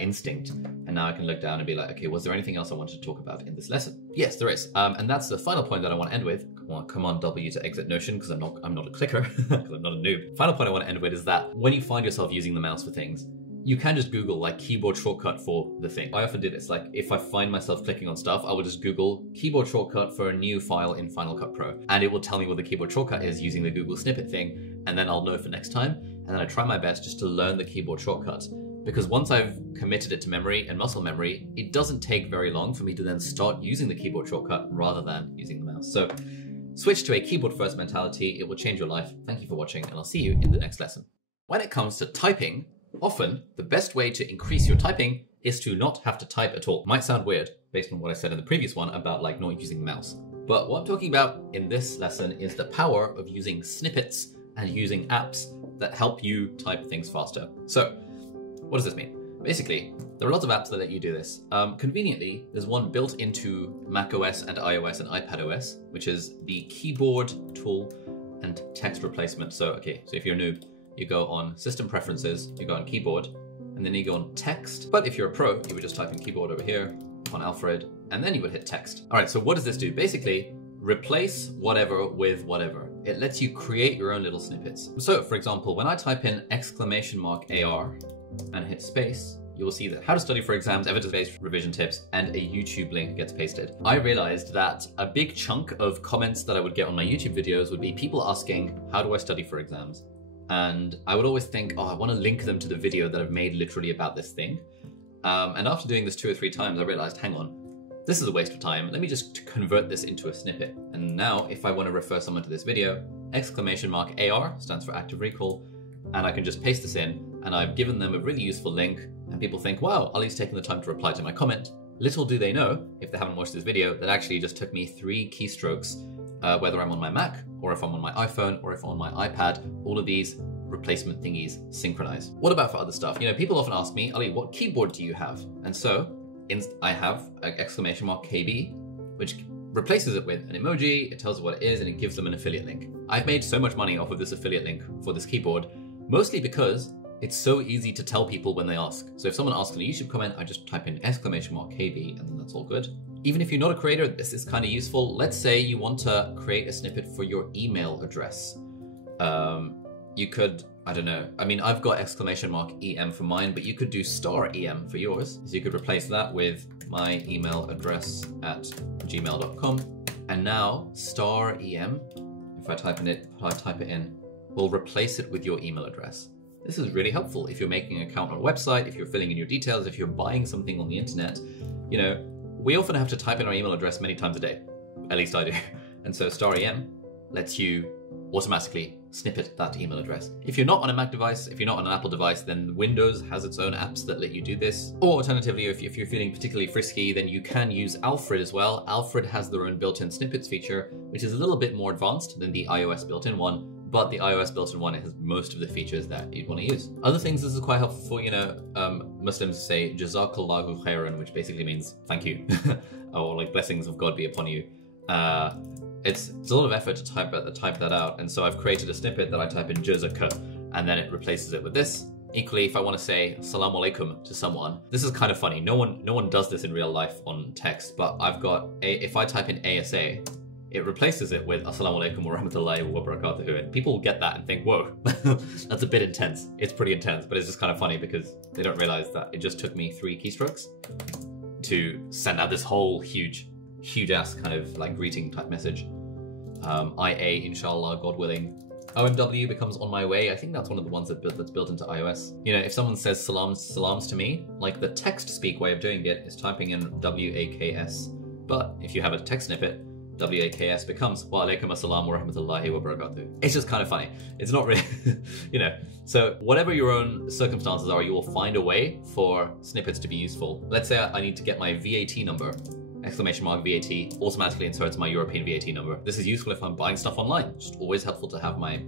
instinct. And now I can look down and be like, okay, was there anything else I wanted to talk about in this lesson? Yes, there is. And that's the final point that I want to end with. Command W to exit Notion, because I'm not a clicker, because I'm not a noob. Final point I want to end with is that when you find yourself using the mouse for things, you can just Google like keyboard shortcut for the thing. I often do this, like if I find myself clicking on stuff, I will just Google keyboard shortcut for a new file in Final Cut Pro. And it will tell me what the keyboard shortcut is using the Google snippet thing. And then I'll know for next time. And then I try my best just to learn the keyboard shortcut. Because once I've committed it to memory and muscle memory, it doesn't take very long for me to then start using the keyboard shortcut rather than using the mouse. So switch to a keyboard first mentality. It will change your life. Thank you for watching, and I'll see you in the next lesson. When it comes to typing, often, the best way to increase your typing is to not have to type at all. Might sound weird based on what I said in the previous one about like not using the mouse. But what I'm talking about in this lesson is the power of using snippets and using apps that help you type things faster. So what does this mean? Basically, there are lots of apps that let you do this. Conveniently, there's one built into macOS and iOS and iPadOS, which is the keyboard tool and text replacement. So if you're a noob, you go on System Preferences, you go on Keyboard, and then you go on Text. But if you're a pro, you would just type in Keyboard over here, on Alfred, and then you would hit Text. All right, so what does this do? Basically, replace whatever with whatever. it lets you create your own little snippets. So for example, when I type in !AR and hit space, you will see that how to study for exams, evidence-based revision tips, and a YouTube link gets pasted. I realized that a big chunk of comments that I would get on my YouTube videos would be people asking, how do I study for exams? And I would always think, oh, I want to link them to the video that I've made literally about this thing. And after doing this 2 or 3 times, I realized, hang on, this is a waste of time. Let me just convert this into a snippet. And now if I want to refer someone to this video, !AR stands for active recall, and I can just paste this in, and I've given them a really useful link, and people think, wow, Ali's taken the time to reply to my comment. Little do they know, if they haven't watched this video, that actually just took me 3 keystrokes, whether I'm on my Mac, or if I'm on my iPhone, or if I'm on my iPad. All of these replacement thingies synchronize. What about for other stuff? You know, people often ask me, Ali, what keyboard do you have? And so I have an !KB, which replaces it with an emoji, it tells it what it is, and it gives them an affiliate link. I've made so much money off of this affiliate link for this keyboard, mostly because it's so easy to tell people when they ask. So if someone asks in a YouTube comment, I just type in !KB, and then that's all good. Even if you're not a creator, this is kind of useful. Let's say you want to create a snippet for your email address. You could, I don't know, I mean, I've got !EM for mine, but you could do *EM for yours. So you could replace that with my email address at gmail.com. And now *EM, if I type it in, will replace it with your email address. This is really helpful if you're making an account on a website, if you're filling in your details, if you're buying something on the internet. You know, we often have to type in our email address many times a day. At least I do. And so *EM lets you automatically snippet that email address. If you're not on a Mac device, if you're not on an Apple device, then Windows has its own apps that let you do this. Or alternatively, if you're feeling particularly frisky, then you can use Alfred as well. Alfred has their own built-in snippets feature, which is a little bit more advanced than the iOS built-in one, but the iOS built-in one has most of the features that you'd want to use. Other things this is quite helpful for, you know, Muslims say Jazakallahu khairan, which basically means thank you, or like blessings of God be upon you. It's a lot of effort to type that out, and so I've created a snippet that I type in Jazaka, and then it replaces it with this. Equally, if I want to say Assalamu alaikum to someone, this is kind of funny. No one does this in real life on text, but I've got if I type in ASA, it replaces it with Assalamu alaikum wa rahmatullahi wa barakatuhu, and people will get that and think, whoa, that's a bit intense. It's pretty intense, but it's just kind of funny because they don't realize that it just took me 3 keystrokes to send out this whole huge ass kind of like greeting type message. IA, inshallah, God willing. OMW becomes on my way. I think that's one of the ones that's built into iOS. You know, if someone says salams to me, like the text speak way of doing it is typing in WAKS. But if you have a text snippet, WAKS becomes wa alaikum assalam wa rahmatullahi wa barakatuh. It's just kind of funny. It's not really, you know. So whatever your own circumstances are, you will find a way for snippets to be useful. Let's say I need to get my VAT number. !VAT automatically inserts my European VAT number. This is useful if I'm buying stuff online. It's just always helpful to have my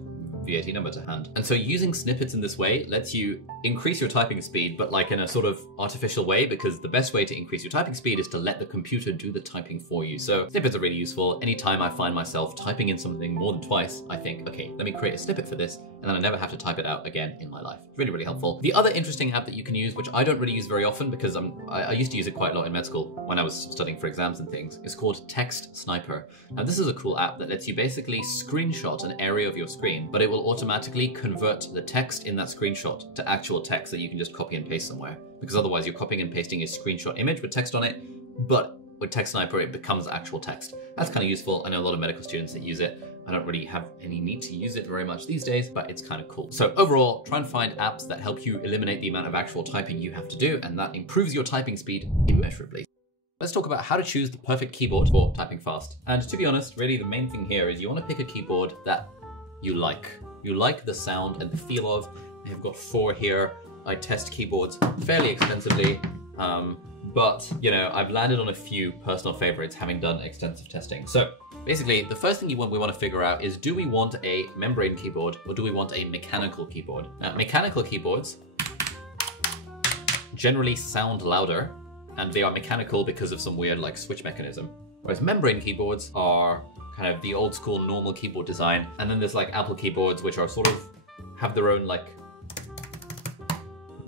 VAT number to hand. And so using snippets in this way lets you increase your typing speed, but like in a sort of artificial way, because the best way to increase your typing speed is to let the computer do the typing for you. So snippets are really useful. Anytime I find myself typing in something more than twice, I think, okay, let me create a snippet for this, and then I never have to type it out again in my life. It's really, really helpful. The other interesting app that you can use, which I don't really use very often because I used to use it quite a lot in med school when I was studying for exams and things, is called Text Sniper. Now this is a cool app that lets you basically screenshot an area of your screen, but it will automatically convert the text in that screenshot to actual text that you can just copy and paste somewhere. Because otherwise you're copying and pasting a screenshot image with text on it, but with Text Sniper it becomes actual text. That's kind of useful. I know a lot of medical students that use it. I don't really have any need to use it very much these days, but it's kind of cool. So overall, try and find apps that help you eliminate the amount of actual typing you have to do, and that improves your typing speed immeasurably. Let's talk about how to choose the perfect keyboard for typing fast. And to be honest, really the main thing here is you want to pick a keyboard that you like. You like the sound and the feel of. I've got 4 here. I test keyboards fairly extensively, but you know, I've landed on a few personal favorites having done extensive testing. So basically, the first thing we want to figure out is, do we want a membrane keyboard or do we want a mechanical keyboard? Now, mechanical keyboards generally sound louder, and they are mechanical because of some weird like switch mechanism. Whereas membrane keyboards are kind of the old school normal keyboard design. And then there's like Apple keyboards, which are sort of have their own like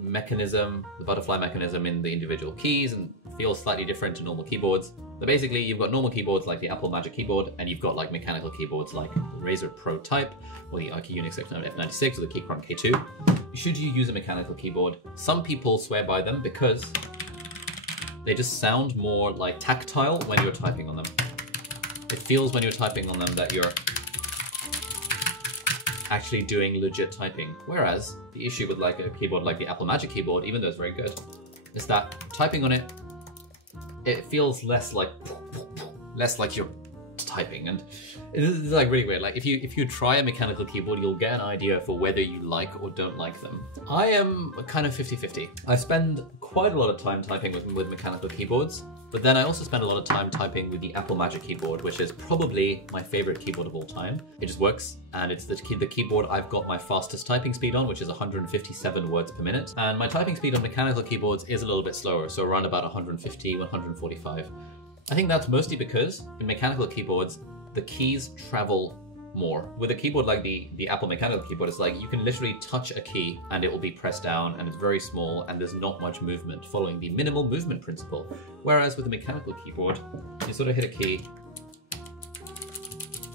mechanism, the butterfly mechanism in the individual keys, and feel slightly different to normal keyboards. But basically, you've got normal keyboards like the Apple Magic Keyboard, and you've got like mechanical keyboards like Razer Pro Type, or the IQ Unix F96, or the Keychron K2. Should you use a mechanical keyboard? Some people swear by them because they just sound more like tactile when you're typing on them. It feels when you're typing on them that you're actually doing legit typing. Whereas the issue with like a keyboard like the Apple Magic Keyboard, even though it's very good, is that typing on it, it feels less like you're typing, and it's like really weird. Like if you try a mechanical keyboard, you'll get an idea for whether you like or don't like them. I am kind of 50-50. I spend quite a lot of time typing with mechanical keyboards, but then I also spend a lot of time typing with the Apple Magic Keyboard, which is probably my favorite keyboard of all time. It just works, and it's the keyboard I've got my fastest typing speed on, which is 157 words per minute. And my typing speed on mechanical keyboards is a little bit slower, so around about 150, 145. I think that's mostly because in mechanical keyboards, the keys travel more. With a keyboard like the Apple mechanical keyboard, it's like you can literally touch a key and it will be pressed down, and it's very small and there's not much movement, following the minimal movement principle. Whereas with a mechanical keyboard, you sort of hit a key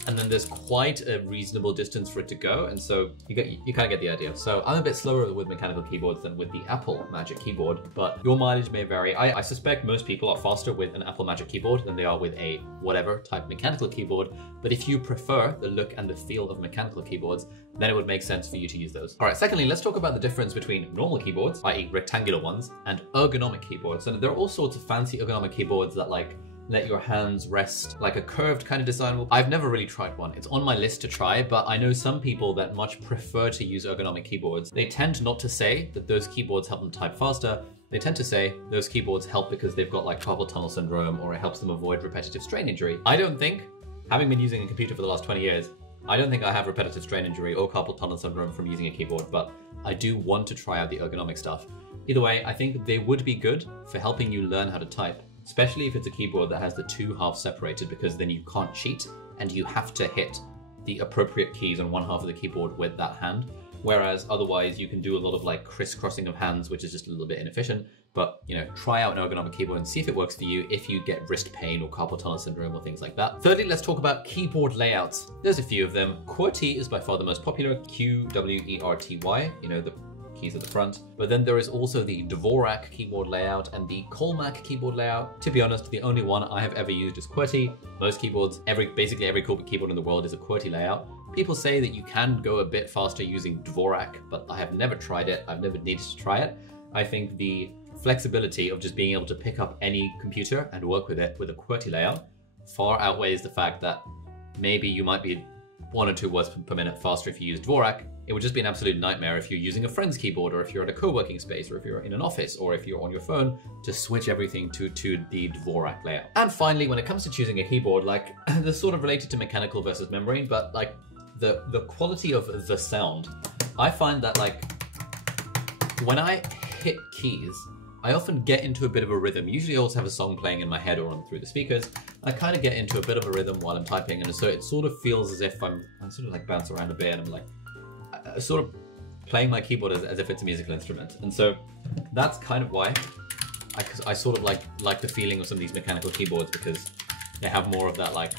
and then there's quite a reasonable distance for it to go, and so you kind of get the idea. So I'm a bit slower with mechanical keyboards than with the Apple Magic Keyboard, but your mileage may vary. I suspect most people are faster with an Apple Magic Keyboard than they are with a whatever type mechanical keyboard, but if you prefer the look and the feel of mechanical keyboards, then it would make sense for you to use those. All right, secondly, let's talk about the difference between normal keyboards, i.e. rectangular ones, and ergonomic keyboards. And there are all sorts of fancy ergonomic keyboards that like let your hands rest, like a curved kind of design. I've never really tried one. It's on my list to try, but I know some people that much prefer to use ergonomic keyboards. They tend not to say that those keyboards help them type faster. They tend to say those keyboards help because they've got like carpal tunnel syndrome, or it helps them avoid repetitive strain injury. I don't think, having been using a computer for the last 20 years, I don't think I have repetitive strain injury or carpal tunnel syndrome from using a keyboard, but I do want to try out the ergonomic stuff. Either way, I think they would be good for helping you learn how to type, especially if it's a keyboard that has the two halves separated, because then you can't cheat and you have to hit the appropriate keys on one half of the keyboard with that hand. Whereas otherwise you can do a lot of like crisscrossing of hands, which is just a little bit inefficient. But you know, try out an ergonomic keyboard and see if it works for you if you get wrist pain or carpal tunnel syndrome or things like that. Thirdly, let's talk about keyboard layouts. There's a few of them. QWERTY is by far the most popular, QWERTY, you know, the keys at the front. But then there is also the Dvorak keyboard layout and the Colmac keyboard layout. To be honest, the only one I have ever used is QWERTY. Most keyboards, basically every keyboard in the world is a QWERTY layout. People say that you can go a bit faster using Dvorak, but I have never tried it. I've never needed to try it. I think the flexibility of just being able to pick up any computer and work with it with a QWERTY layout far outweighs the fact that maybe you might be 1 or 2 words per minute faster if you use Dvorak. It would just be an absolute nightmare if you're using a friend's keyboard, or if you're at a co-working space, or if you're in an office, or if you're on your phone, to switch everything to the Dvorak layout. And finally, when it comes to choosing a keyboard, like this is sort of related to mechanical versus membrane, but like the quality of the sound, I find that like when I hit keys, I often get into a bit of a rhythm. Usually I also have a song playing in my head or on through the speakers. I kind of get into a bit of a rhythm while I'm typing, and so it sort of feels as if I'm sort of like bounce around a bit, and I'm like sort of playing my keyboard as if it's a musical instrument. And so that's kind of why I sort of like the feeling of some of these mechanical keyboards, because they have more of that, like,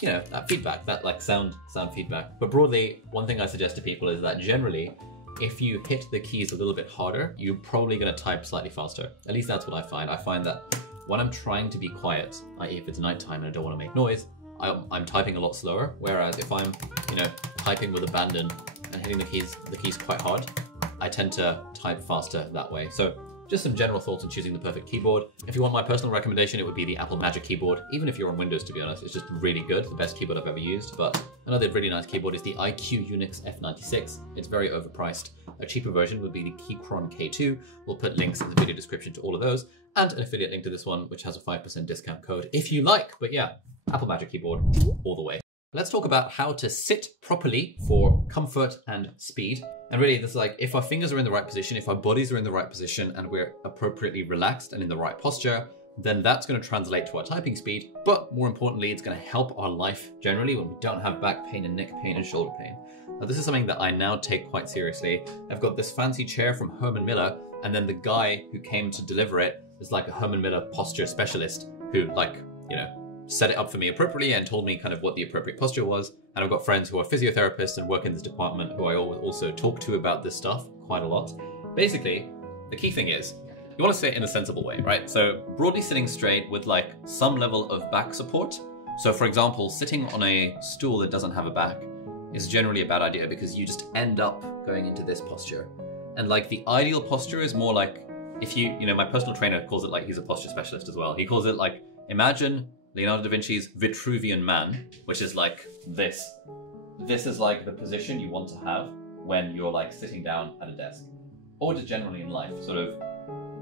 you know, that feedback, that like sound feedback. But broadly, one thing I suggest to people is that generally, if you hit the keys a little bit harder, you're probably going to type slightly faster. At least that's what I find. I find that when I'm trying to be quiet, i.e. if it's nighttime and I don't want to make noise, I'm typing a lot slower. Whereas if I'm, you know, typing with abandon and hitting the keys quite hard, I tend to type faster that way. So just some general thoughts on choosing the perfect keyboard. If you want my personal recommendation, it would be the Apple Magic Keyboard. Even if you're on Windows, to be honest, it's just really good. The best keyboard I've ever used. But another really nice keyboard is the IQ Unix F96. It's very overpriced. A cheaper version would be the Keychron K2. We'll put links in the video description to all of those, and an affiliate link to this one, which has a 5% discount code if you like. But yeah, Apple Magic Keyboard all the way. Let's talk about how to sit properly for comfort and speed. And really, this is like, if our fingers are in the right position, if our bodies are in the right position, and we're appropriately relaxed and in the right posture, then that's going to translate to our typing speed. But more importantly, it's going to help our life generally when we don't have back pain and neck pain and shoulder pain. Now, this is something that I now take quite seriously. I've got this fancy chair from Herman Miller, and then the guy who came to deliver it is like a Herman Miller posture specialist who, like, you know, set it up for me appropriately and told me kind of what the appropriate posture was. And I've got friends who are physiotherapists and work in this department who I also talk to about this stuff quite a lot. Basically, the key thing is, you want to sit in a sensible way, right? So broadly sitting straight with like some level of back support. So for example, sitting on a stool that doesn't have a back is generally a bad idea because you just end up going into this posture. And like the ideal posture is more like, if you know, my personal trainer calls it like, he's a posture specialist as well. He calls it like, imagine Leonardo da Vinci's Vitruvian Man, which is like this. This is like the position you want to have when you're like sitting down at a desk. Or just generally in life, sort of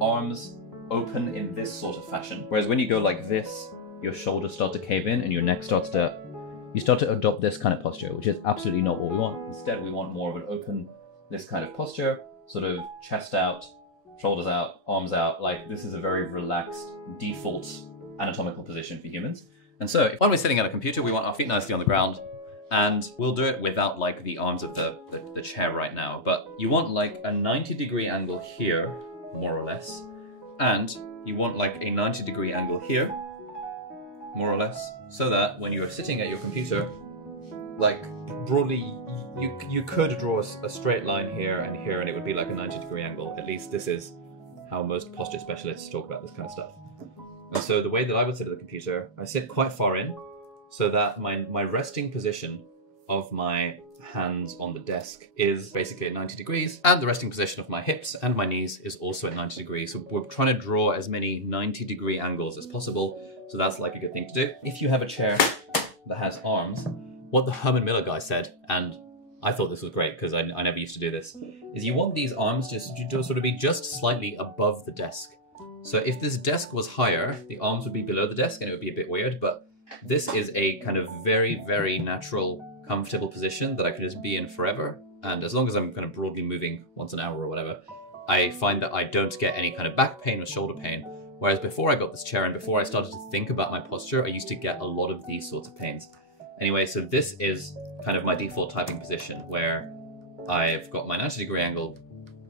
arms open in this sort of fashion. Whereas when you go like this, your shoulders start to cave in and your neck starts to, you start to adopt this kind of posture, which is absolutely not what we want. Instead, we want more of an open, this kind of posture, sort of chest out, shoulders out, arms out. Like this is a very relaxed default anatomical position for humans. And so when we're sitting at a computer, we want our feet nicely on the ground, and we'll do it without like the arms of the chair right now. But you want like a 90-degree angle here, more or less. And you want like a 90-degree angle here, more or less, so that when you're sitting at your computer, like broadly, you could draw a straight line here, and it would be like a 90-degree angle. At least this is how most posture specialists talk about this kind of stuff. And so the way that I would sit at the computer, I sit quite far in, so that my resting position of my hands on the desk is basically at 90 degrees, and the resting position of my hips and my knees is also at 90 degrees. So we're trying to draw as many 90-degree angles as possible. So that's like a good thing to do. If you have a chair that has arms, what the Herman Miller guy said, and I thought this was great because I never used to do this, is you want these arms just to sort of be just slightly above the desk. So if this desk was higher, the arms would be below the desk and it would be a bit weird, but this is a kind of very, very natural, comfortable position that I could just be in forever. And as long as I'm kind of broadly moving once an hour or whatever, I find that I don't get any kind of back pain or shoulder pain. Whereas before I got this chair and before I started to think about my posture, I used to get a lot of these sorts of pains. Anyway, so this is kind of my default typing position where I've got my 90-degree angle,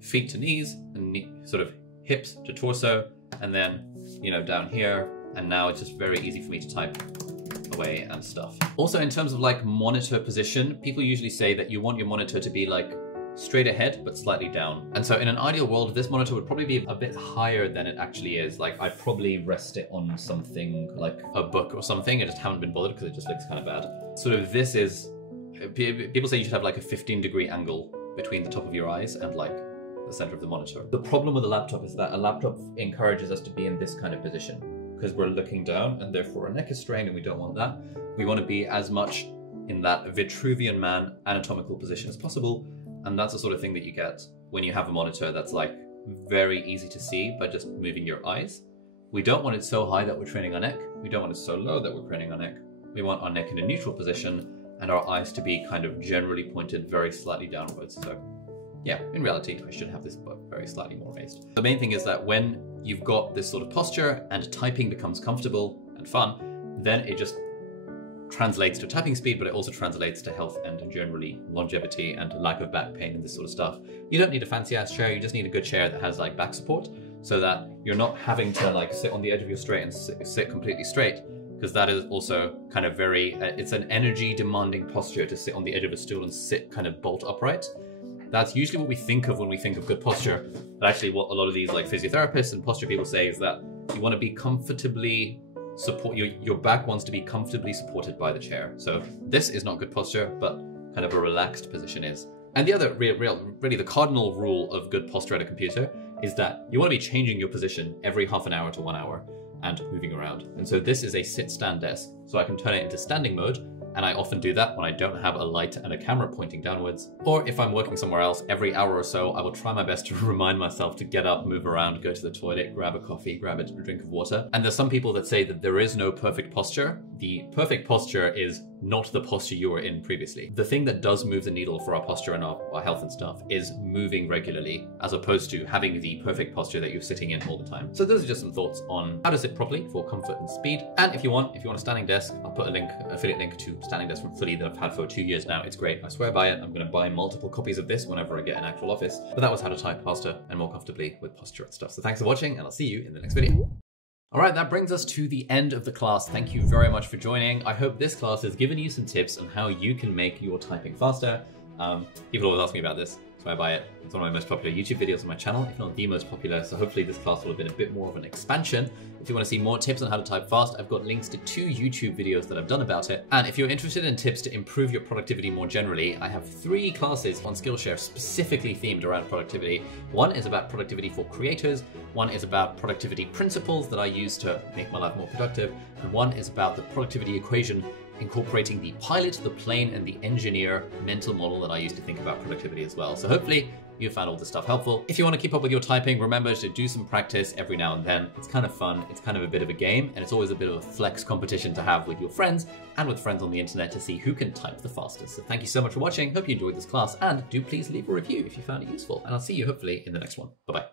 feet to knees, and sort of hips to torso, and then, you know, down here. And now it's just very easy for me to type away and stuff. Also, in terms of like monitor position, people usually say that you want your monitor to be like straight ahead, but slightly down. And so in an ideal world, this monitor would probably be a bit higher than it actually is. Like I'd probably rest it on something like a book or something. I just haven't been bothered because it just looks kind of bad. Sort of this is, people say you should have like a 15-degree angle between the top of your eyes and like the center of the monitor. The problem with a laptop is that a laptop encourages us to be in this kind of position because we're looking down and therefore our neck is strained and we don't want that. We want to be as much in that Vitruvian Man anatomical position as possible. And that's the sort of thing that you get when you have a monitor that's like very easy to see by just moving your eyes. We don't want it so high that we're training our neck. We don't want it so low that we're training our neck. We want our neck in a neutral position and our eyes to be kind of generally pointed very slightly downwards. So yeah, in reality, I should have this book very slightly more raised. The main thing is that when you've got this sort of posture and typing becomes comfortable and fun, then it just translates to typing speed, but it also translates to health and generally longevity and lack of back pain and this sort of stuff. You don't need a fancy ass chair, you just need a good chair that has like back support so that you're not having to like sit on the edge of your straight and sit completely straight, because that is also kind of very, it's an energy demanding posture to sit on the edge of a stool and sit kind of bolt upright. That's usually what we think of when we think of good posture. But actually what a lot of these like physiotherapists and posture people say is that you want to be comfortably your back wants to be comfortably supported by the chair. So this is not good posture, but kind of a relaxed position is. And the other really the cardinal rule of good posture at a computer is that you want to be changing your position every half an hour to 1 hour and moving around. And so this is a sit-stand desk. So I can turn it into standing mode. And I often do that when I don't have a light and a camera pointing downwards. Or if I'm working somewhere else, every hour or so, I will try my best to remind myself to get up, move around, go to the toilet, grab a coffee, grab a drink of water. And there's some people that say that there is no perfect posture. The perfect posture is not the posture you were in previously. The thing that does move the needle for our posture and our health and stuff is moving regularly, as opposed to having the perfect posture that you're sitting in all the time. So those are just some thoughts on how to sit properly for comfort and speed. And if you want a standing desk, I'll put a affiliate link to standing desk from Fully that I've had for 2 years now. It's great. I swear by it. I'm going to buy multiple copies of this whenever I get an actual office. But that was how to type faster and more comfortably with posture and stuff. So thanks for watching, and I'll see you in the next video. All right, that brings us to the end of the class. Thank you very much for joining. I hope this class has given you some tips on how you can make your typing faster. People always ask me about this, so I buy it. It's one of my most popular YouTube videos on my channel, if not the most popular. So hopefully this class will have been a bit more of an expansion. If you want to see more tips on how to type fast, I've got links to 2 YouTube videos that I've done about it. And if you're interested in tips to improve your productivity more generally, I have 3 classes on Skillshare specifically themed around productivity. One is about productivity for creators. One is about productivity principles that I use to make my life more productive. And one is about the productivity equation, incorporating the pilot, the plane, and the engineer mental model that I use to think about productivity as well. So hopefully you found all this stuff helpful. If you want to keep up with your typing, remember to do some practice every now and then. It's kind of fun, it's kind of a bit of a game, and it's always a bit of a flex competition to have with your friends and with friends on the internet to see who can type the fastest. So thank you so much for watching. Hope you enjoyed this class, and do please leave a review if you found it useful. And I'll see you hopefully in the next one. Bye-bye.